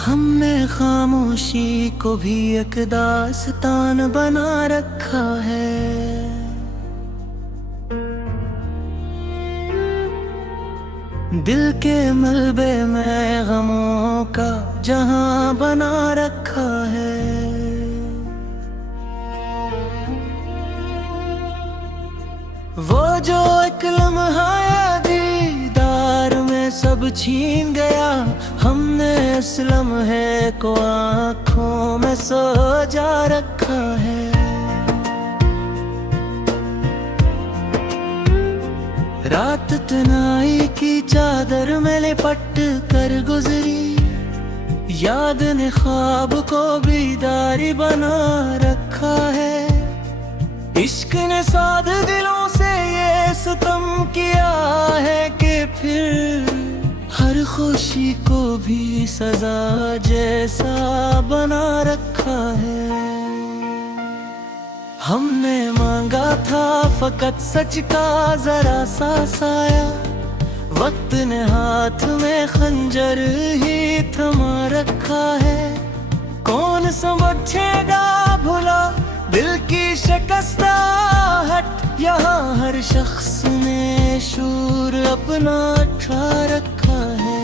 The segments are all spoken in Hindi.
हमने खामोशी को भी एक दास्तान बना रखा है। दिल के मलबे में गमों का जहां बना रखा है। वो जो एक लम्हा दीदार में सब छीन गया, हमने इस लम्हे को आँखों में सजा रखा है। रात तन्हाई की चादर में लिपट कर गुजरी, याद ने ख्वाब को बीदारी बना रखा है। इश्क ने साध दिलों से ये सितम किया है कि फिर हर खुशी को भी सजा जैसा बना रखा है। हमने मांगा था फकत सच का जरा सा साया, वक्त ने हाथ में खंजर ही थमा रखा है। कौन समझेगा भुला दिल की शिकस्ताहट, यहाँ हर शख्स ने शूर अपना उठा रखा है।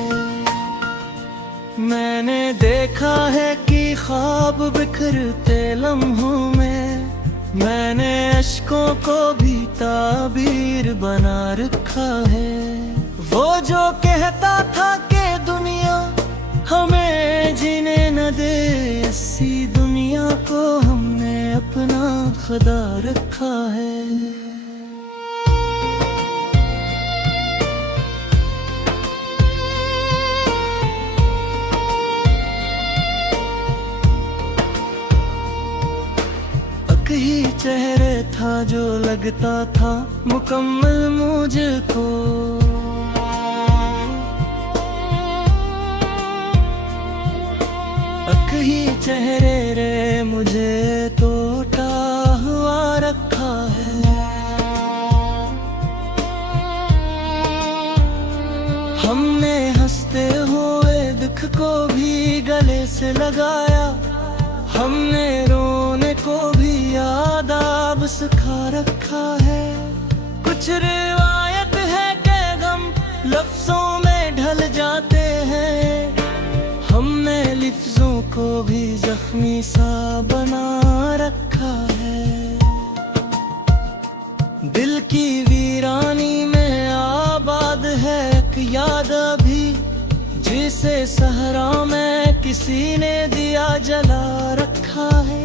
मैंने देखा है कि ख्वाब बिखरते लम्हों में, मैंने अश्कों को भी ताबीर बना रखा है। वो जो कहता था कि दुनिया हमें जीने न दे, ऐसी दुनिया को हमने अपना खुदा रखा है। एक ही चेहरे था जो लगता था मुकम्मल मुझको, एक ही चेहरे रे मुझे टूटा हुआ रखा है। हमने हंसते हुए दुख को भी गले से लगाया, हमने रोने को भी आदाब सिखा रखा है। कुछ रिवायत है कि गम लफ्जों में ढल जाते हैं, हमने लफ्जों को भी जख्मी सा बना रखा है। दिल की वीरानी में आबाद है एक याद अभी, जिसे सहरा में किसी ने दिया जला रखा है।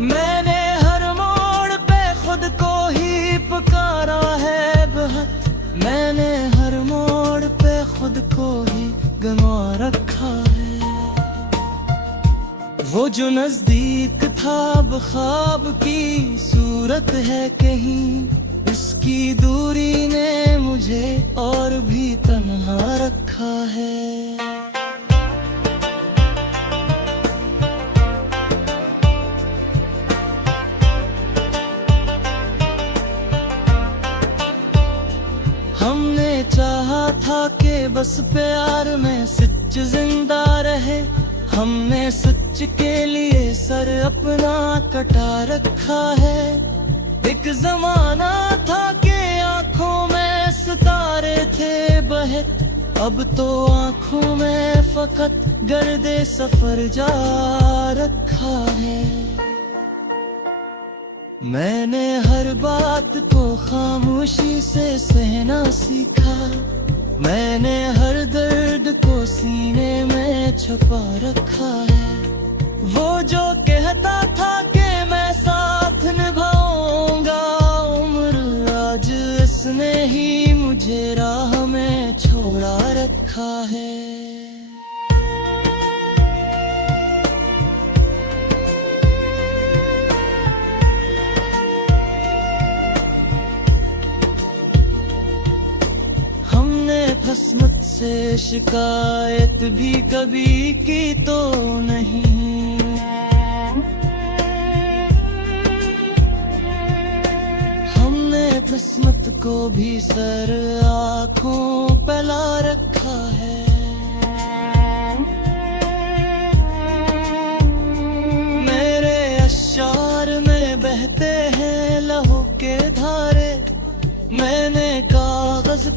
मैंने हर मोड़ पे खुद को ही पुकारा है बहुत, मैंने हर मोड़ पे खुद को ही गंवा रखा है। वो जो नजदीक था अब ख्वाब की सूरत है कहीं, उसकी दूरी ने मुझे और भी तन्हा रखा है। हमने चाहा था कि बस प्यार में सच जिंदा रहे, हमने सच के लिए सर अपना कटा रखा है। एक जमाना था कि आंखों में सितारे थे बहत, अब तो आंखों में फकत गर्दे सफर जा रखा है। मैंने हर बात को खामोशी से सहना सीखा, मैंने हर दर्द को सीने में छुपा रखा है। वो जो कहता था कि मैं साथ निभाऊंगा उम्र, आज इसने ही मुझे राह में छोड़ा रखा है। किस्मत से शिकायत भी कभी की तो नहीं, हमने किस्मत को भी सर आँखों पे ला रखा है।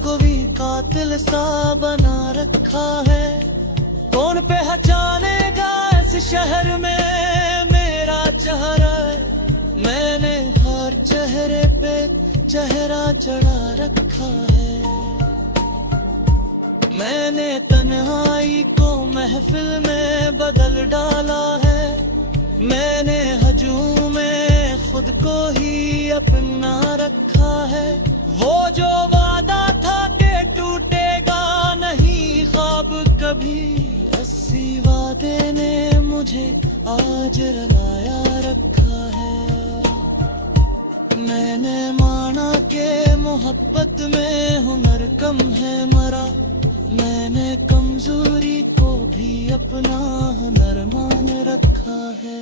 को भी कातिल सा बना रखा है। कौन पहचानेगा इस शहर में मेरा चेहरा? मैंने हर चेहरे पे चेहरा चढ़ा रखा है। मैंने तन्हाई को महफिल में बदल डाला है। मैंने हजूम में खुद को ही अपना रखा है। वो जो वादा था कि टूटेगा नहीं ख्वाब कभी, ऐसी वादे ने मुझे आज रुलाया रखा है। मैंने माना कि मोहब्बत में हुनर कम है मरा। मैंने कमजोरी को भी अपना हुनर मान रखा है।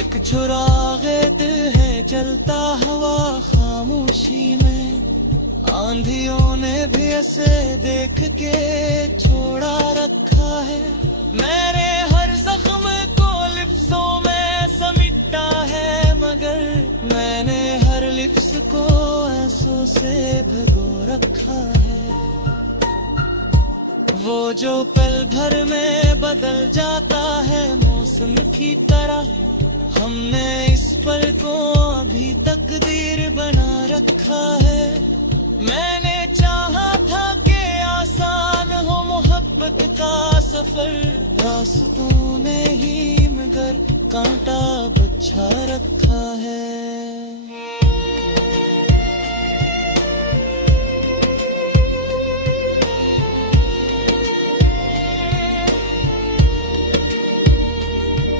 एक चुरागे दिल है जलता हुआ खामोशी में। आंधियों ने भी ऐसे देख के छोड़ा रखा है। मैंने हर जख्म को लिफ्ज़ों में समेटा है, मगर मैंने हर लिफ्ज़ को आंसू से भिगो रखा है। वो जो पल भर में बदल जाता है मौसम की तरह, हमने इस पल को अभी तकदीर बना रखा है। मैंने चाहा था कि आसान हो मोहब्बत का सफर, रास्तों ने ही मगर कांटा बिछा रखा है।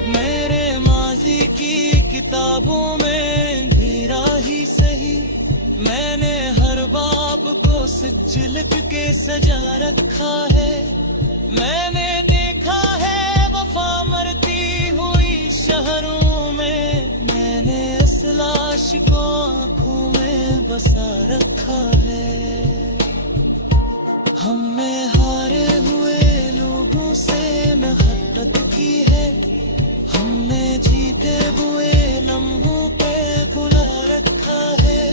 मेरे माजी की किताबों में धीरा ही सही, मैंने हर बाब को सच लिख के सजा रखा है। मैंने देखा है वफा मरती हुई शहरों में। मैंने इस लाश को आंखों में बसा रखा है। हमने हारे हुए लोगों से मोहब्बत की है। हमने जीते हुए लम्हों पे बुला रखा है।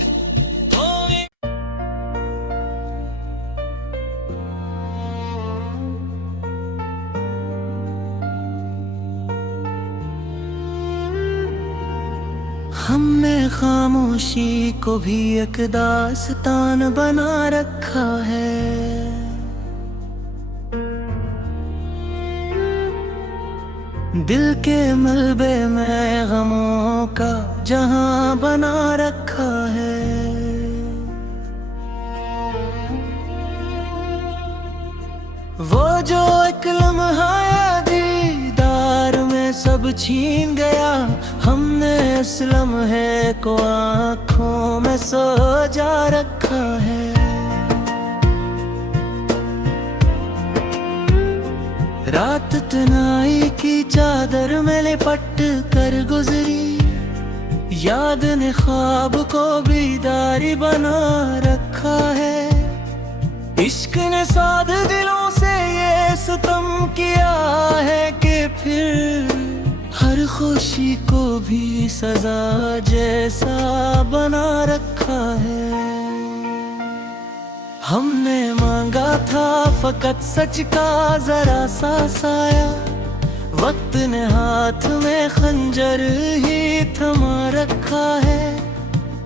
हमने खामोशी को भी एक दास्तान बना रखा है। दिल के मलबे में गमों का जहां बना रखा है। वो जो एक लम्हा दीदार में सब छीन गया, हमने इस लम्हे को आँखों में सजा रखा है। रात तन्हाई की चादर में लिपट कर गुजरी, याद ने ख्वाब को बीदारी बना रखा है। इश्क ने साध दिलों से ये सितम किया है कि फिर हर खुशी को भी सजा जैसा बना रखा है। हमने मांगा था फकत सच का जरा सा साया, वक्त ने हाथ में खंजर ही थमा रखा है।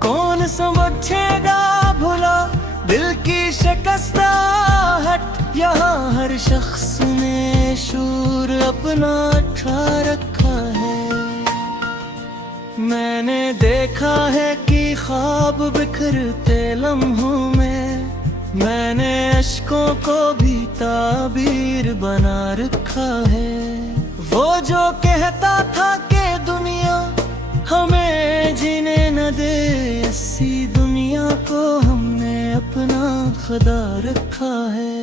कौन समझेगा भुला दिल की शिकस्ताहट, यहाँ हर शख्स ने शूर अपना उठा रखा है। मैंने देखा है कि ख्वाब बिखरते लम्हों में, मैंने अश्कों को भी ताबीर बना रखा है। वो जो कहता था कि दुनिया हमें जीने न दे, ऐसी दुनिया को हमने अपना खुदा रखा है।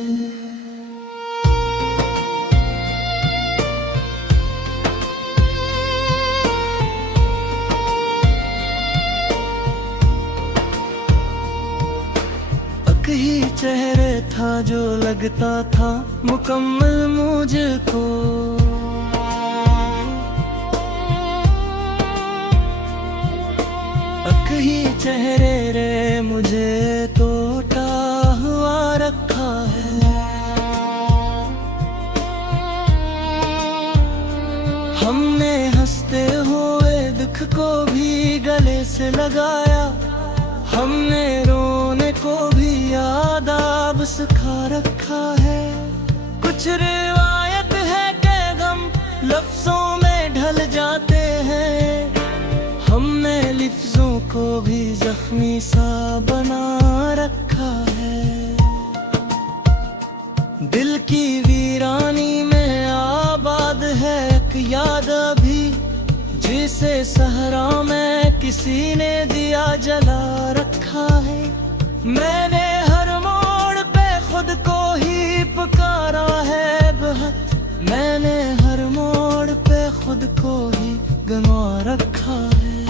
एक ही चेहरे था जो लगता था मुकम्मल मुझको। एक ही चेहरे रे मुझे टूटा हुआ रखा है। हमने हंसते हुए दुख को भी गले से लगाया, हमने रोने को भी आदाब सिखा रखा है। कुछ रिवायत है कि गम लफ्जों में ढल जाते हैं, हमने लफ्जों को भी जख्मी सा बना रखा है। दिल की वीरानी में आबाद है एक याद अभी, जिसे सहरा में किसी ने दिया जला रखा है। मैंने हर मोड़ पे खुद को ही पुकारा है बहुत, मैंने हर मोड़ पे खुद को ही गंवा रखा है।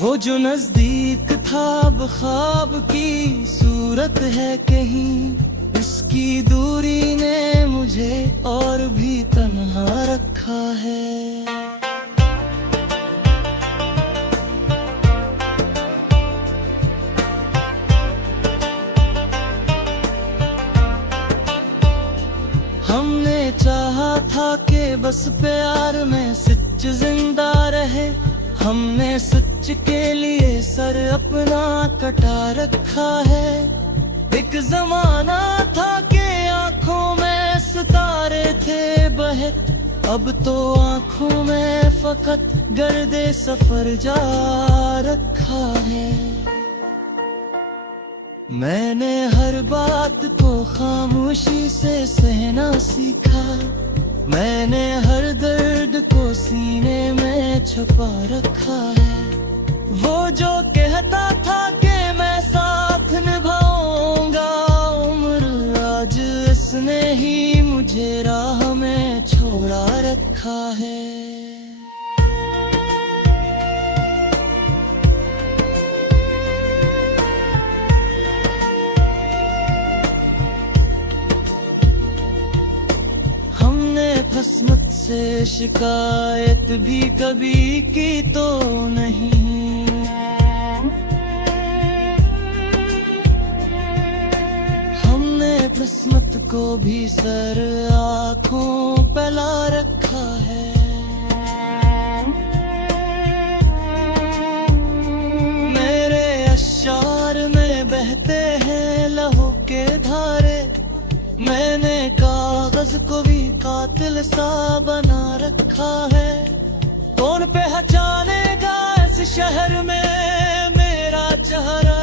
वो जो नजदीक था अब ख्वाब की सूरत है कहीं, उसकी दूरी ने मुझे और भी तन्हा रखा है। हमने चाहा था कि बस प्यार में सच जिंदा रहे, हमने सच के लिए सर अपना कटा रखा है। एक जमाना था कि आंखों में सितारे थे बहत, अब तो आंखों में फकत गर्दे सफर जा रखा है। मैंने हर बात को खामोशी से सहना सीखा, मैंने हर दर्द को सीने में छुपा रखा है। वो जो कहता था कि मैं साथ निभाऊंगा उम्र, आज इसने ही मुझे राह में छोड़ा रखा है। किस्मत से शिकायत भी कभी की तो नहीं, हमने किस्मत को भी सर आँखों पे ला रखा है। मेरे अश्शार में बहते हैं लहू के धारे, मैंने कागज को भी कातिल सा बना रखा है। कौन पहचानेगा इस शहर में मेरा चेहरा,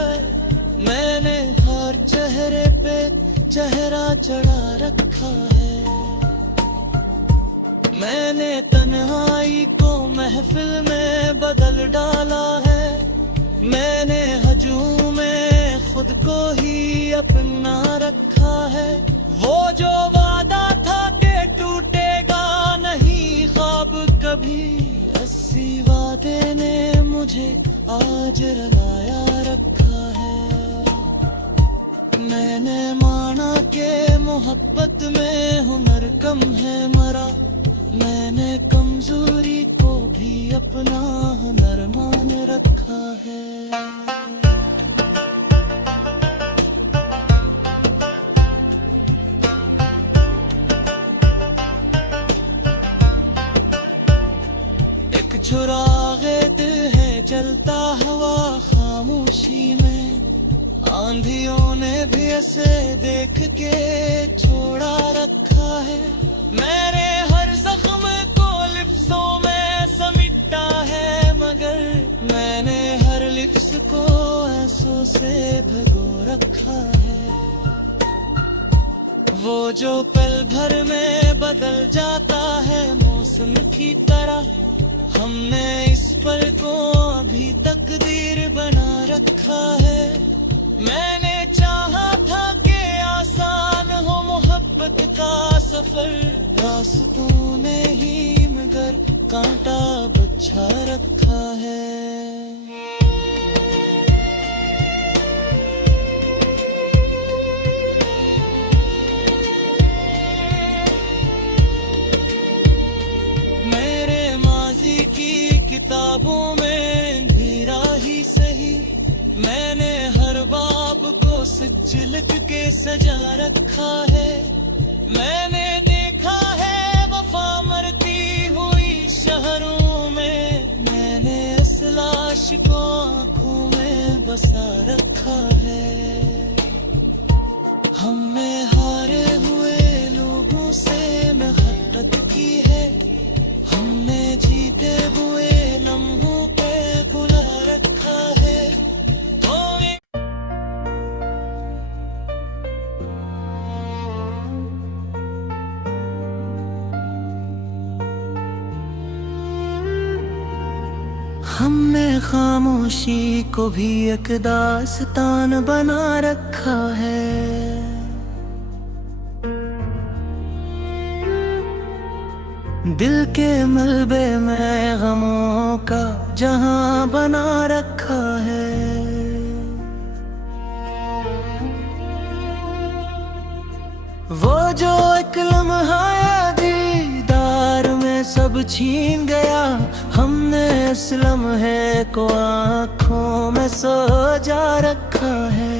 मैंने हर चेहरे पे चेहरा चढ़ा रखा है। मैंने तन्हाई को महफिल में बदल डाला है, मैंने हजूम में खुद को ही अपना रखा है। वो जो वादा था कि टूटेगा नहीं ख्वाब कभी, ऐसी वादे ने मुझे आज रुलाया रखा है। मैंने माना कि मोहब्बत में हुनर कम है मरा, मैंने कमजोरी को भी अपना हुनर मान रखा है। चुरागे दिल है चलता हवा खामोशी में, आंधियों ने भी ऐसे देख के छोड़ा रखा है। मैंने हर जख्म को लिफ्जों में समेटा है, मगर मैंने हर लिफ्ज को आंसू से भिगो रखा है। वो जो पल भर में बदल जाता है मौसम की तरह, हमने इस पल को अभी तकदीर बना रखा है। मैंने चाहा था कि आसान हो मोहब्बत का सफर, रास्तों ने ही मगर कांटा बिछा रखा है। चिलक के सजा रखा है। मैंने देखा है वफा मरती हुई शहरों में, मैंने इस लाश को आंखों में बसा रखा है। हमने हारे हुए लोगों से महब्बत की है, हमने जीते हुए लम्हों पे बुला रखा है। हमने खामोशी को भी एक दास्तान बना रखा है। दिल के मलबे में गमों का जहां बना रखा है। वो जो एक लम्हा दीदार में सब छीन गया, हमने इस लम्हे को आँखों में सजा रखा है।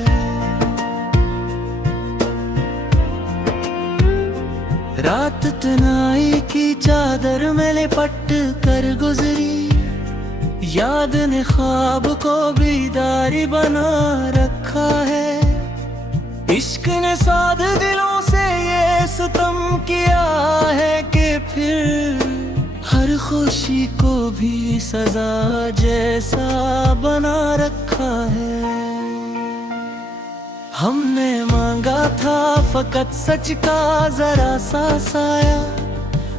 रात तन्हाई की चादर में लिपट कर गुजरी, याद ने ख्वाब को बीदारी बना रखा है। इश्क ने साध दिलों से ये सितम किया है कि फिर हर खुशी को भी सजा जैसा बना रखा है। हमने मांगा था फकत सच का जरा सा साया,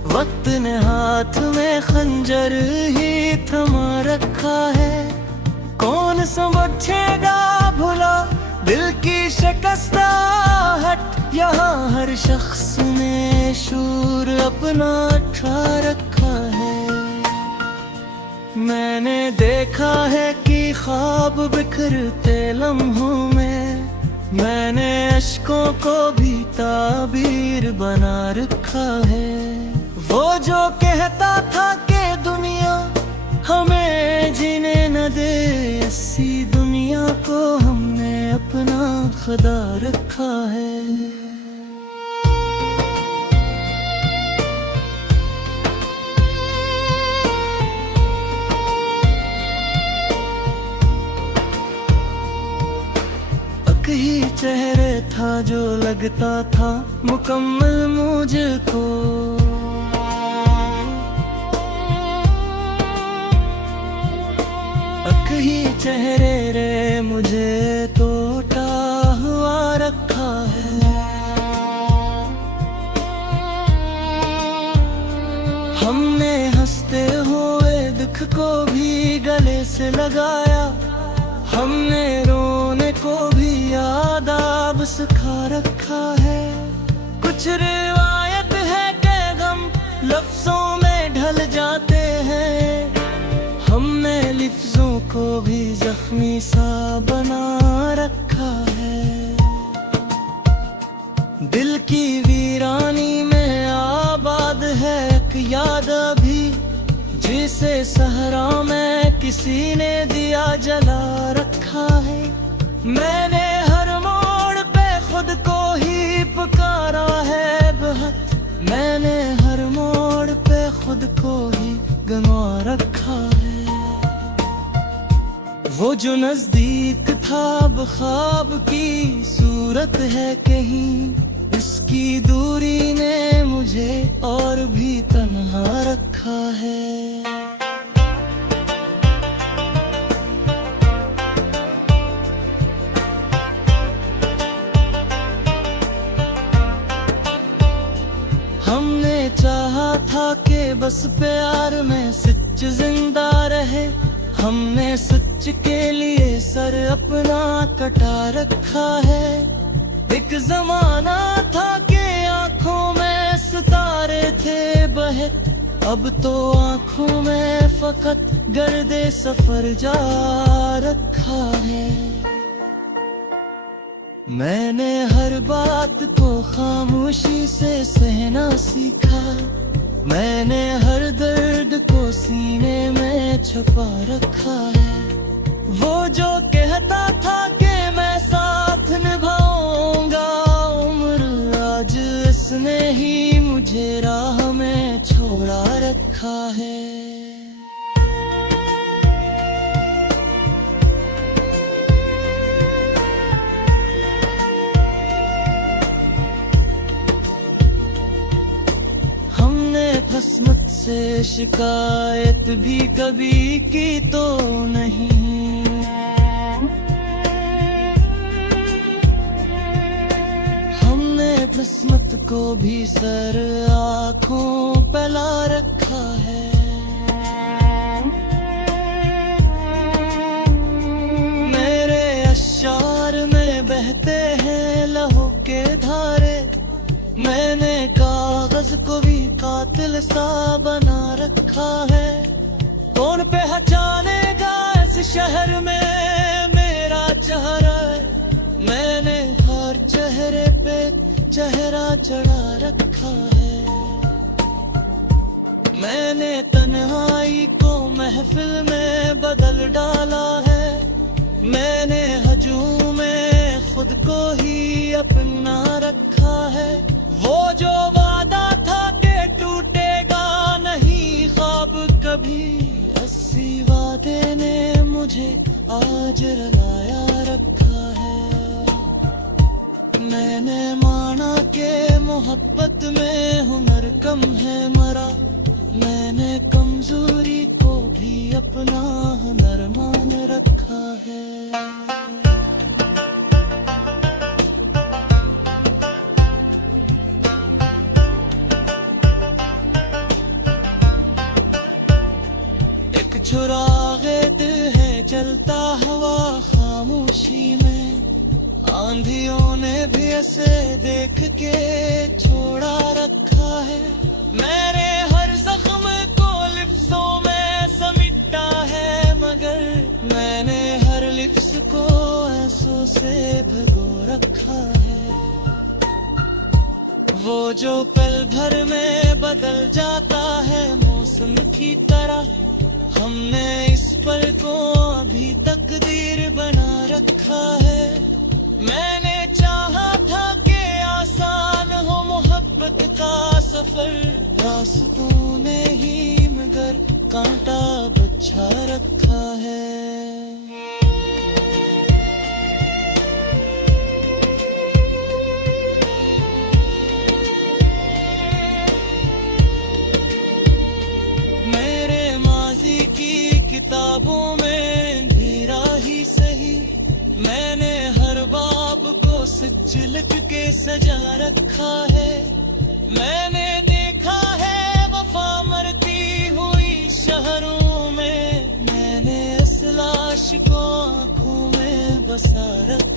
वक्त ने हाथ में खंजर ही थमा रखा है। कौन समझेगा भुला दिल की शिकस्ताहट, यहाँ हर शख्स ने शूर अपना उठा रखा है। मैंने देखा है कि ख्वाब बिखरते लम्हों में, मैंने अश्कों को भी ताबीर बना रखा है। वो जो कहता था कि दुनिया हमें जीने न दे, इसी दुनिया को हमने अपना खुदा रखा है। ही चेहरे था जो लगता था मुकम्मल मुझको, अक ही चेहरे रे मुझे टूटा हुआ रखा है। हमने हंसते हुए दुख को भी गले से लगाया, हमने रोने को भी आदाब सिखा रखा है। कुछ रिवायत है कि गम लफ्जों में ढल जाते हैं, हमने लफ्जों को भी जख्मी सा बना रखा है। दिल की वीरानी में आबाद है एक याद अभी, जिसे सहरा में किसी ने दिया जला रखा है। मैंने हर मोड़ पे खुद को ही पुकारा है बहुत, मैंने हर मोड़ पे खुद को ही गंवा रखा है। वो जो नजदीक था अब ख्वाब की सूरत है कहीं, इसकी दूरी ने मुझे और भी तन्हा रखा है। हमने चाहा था कि बस प्यार में सच जिंदा रहे, हमने सच के लिए सर अपना कटा रखा है। एक जमाना था कि आंखों में सितारे थे बहत, अब तो आंखों में फकत गर्दे सफर जा रखा है। मैंने हर बात को खामोशी से सहना सीखा, मैंने हर दर्द को सीने में छुपा रखा है। वो जो कहता था कि मैं साथ निभा तुमसे शिकायत भी कभी की तो नहीं। हमने किस्मत को भी सर आँखों पे ला रखा है। मेरे अश्शार में बहते हैं लहू के धारे। मैंने कागज को भी कातिल सा बना रखा है। कौन पहचानेगा इस शहर में मेरा चेहरा। मैंने हर चेहरे पे चेहरा चढ़ा रखा है। मैंने तन्हाई को महफिल में बदल डाला है। मैंने हजूम में खुद को ही अपना रखा है। वो जो वादा था कि टूटेगा नहीं ख्वाब कभी, 80 वादे ने मुझे आज रुलाया रखा है। मैंने माना कि मोहब्बत में हुनर कम है मरा। मैंने कमजोरी को भी अपना हुनर मान रखा है। चुरागे दिल है चलता हवा खामोशी में। आंधियों ने भी ऐसे देख के छोड़ा रखा है। मेरे हर जख्म को लिफ्ज़ों में समेटा है, मगर मैंने हर लिफ्ज़ को आंसू से भिगो रखा है। वो जो पल भर में बदल जाता है मौसम की तरह, हमने इस पल को अभी तकदीर बना रखा है। मैंने चाहा था कि आसान हो मोहब्बत का सफर, रास्तों ने ही मगर कांटा बिछा रखा है। किताबों में धीरा ही सही, मैंने हर बाब को सच लिख के सजा रखा है। मैंने देखा है वफा मरती हुई शहरों में। मैंने इस लाश को आंखों में बसा रखा